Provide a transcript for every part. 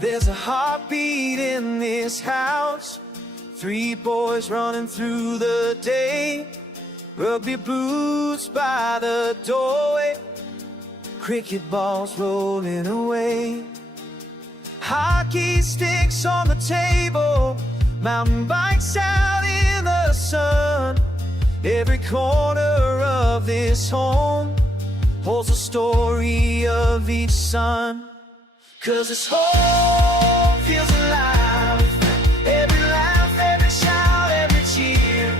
There's a heartbeat in this house, 3 boys running through the day, rugby boots by the doorway, cricket balls rolling away, hockey sticks on the table, mountain bikes out in the sun. Every corner of this home holds a story of each son. 'Cause this home feels alive. Every laugh, every shout, every cheer,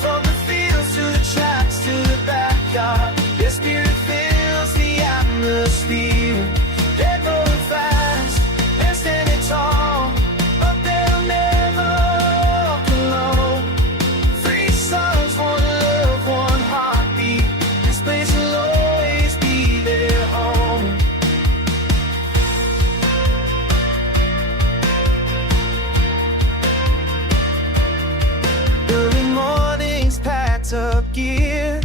from the fields to the tracks to the backyard, their spirit fills the atmosphere. They're going fast, they're standing tall, but they'll never walk alone. 3 sons, 1 love, 1 heartbeat. This place will always be their home. Early mornings, packed up gear,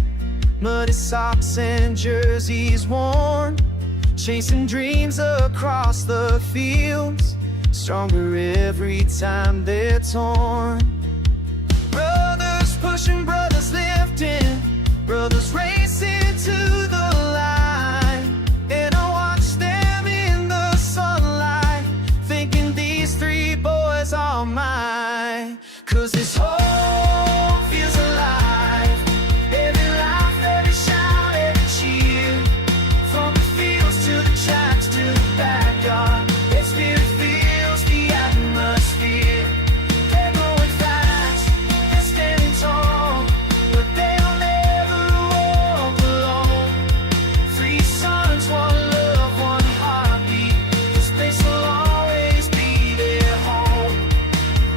muddy socks and jerseys worn, chasing dreams across the fields, stronger every time they're torn. Brothers pushing, brothers lifting, brothers racing to the line. And I watch them in the sunlight, thinking these 3 boys are mine. 'Cause this home feels alive. Every laugh, every shout, every cheer, from the fields to the tracks to the backyard, their spirit fills the atmosphere. They're going fast, they're standing tall, but they'll never walk alone. 3 sons, 1 love, 1 heartbeat. This place will always be their home.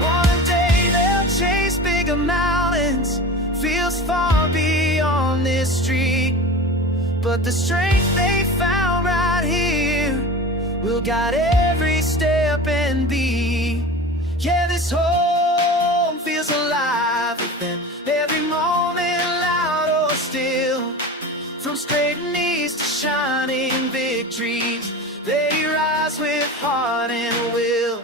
One day they'll chase bigger mountains, feels far beyond this street, but the strength they found right here will guide every step and be. Yeah, this home feels alive with them, every moment loud or still. From straight knees to shining victories, they rise with heart and will.